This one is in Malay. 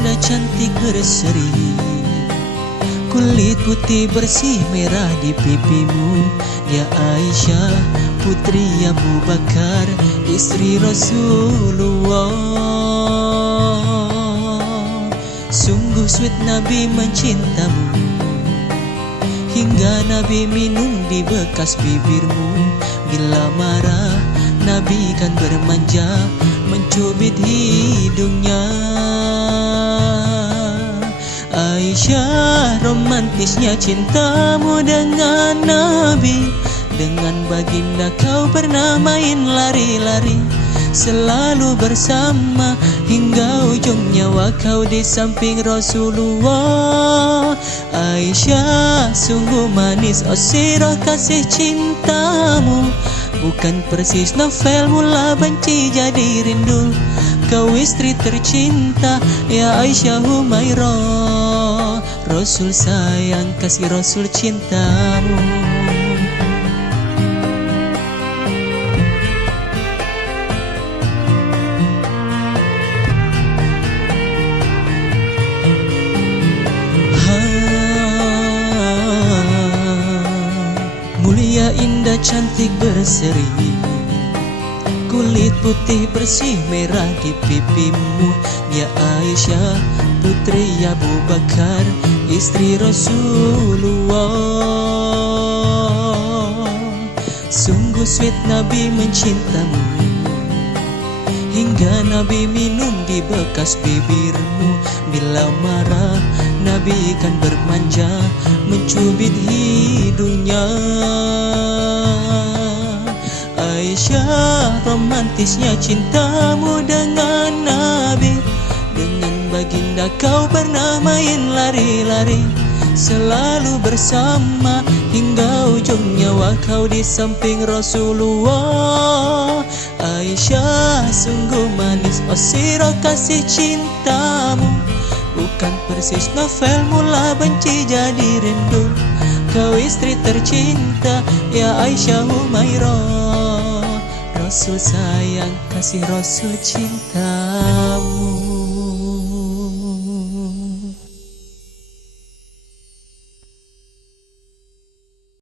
indah cantik berseri, kulit putih bersih merah di pipimu. Ya Aisyah putri Abu Bakar, istri Rasulullah. Sungguh sweet Nabi mencintamu, hingga Nabi minum di bekas bibirmu. Bila marah Nabi kan bermanja, mencubit hidungnya. Aisyah, romantisnya cintamu dengan Nabi. Dengan baginda kau pernah main lari-lari, selalu bersama hingga ujung nyawa kau di samping Rasulullah. Aisyah, sungguh manis oh sirah kasih cintamu, bukan persis novel mula benci jadi rindu. Kau istri tercinta ya Aisyah Humairah, Rasul sayang kasih Rasul cintamu. Mulia indah cantik berseri, kulit putih bersih merah di pipimu. Ya Aisyah putri Abu Bakar, istri Rasulullah. Sungguh sweet Nabi mencintamu, hingga Nabi minum di bekas bibirmu. Bila marah Nabi kan bermanja, mencubit hidungnya. Aisyah, romantisnya cintamu dengan Nabi. Dengan baginda kau pernah main lari-lari, selalu bersama hingga ujung nyawa kau di samping Rasulullah. Aisyah, sungguh manis oh sirah kasih cintamu, bukan persis novel mula benci jadi rindu. Kau istri tercinta ya Aisyah Humairah, Rasul sayang kasih Rasul cintamu.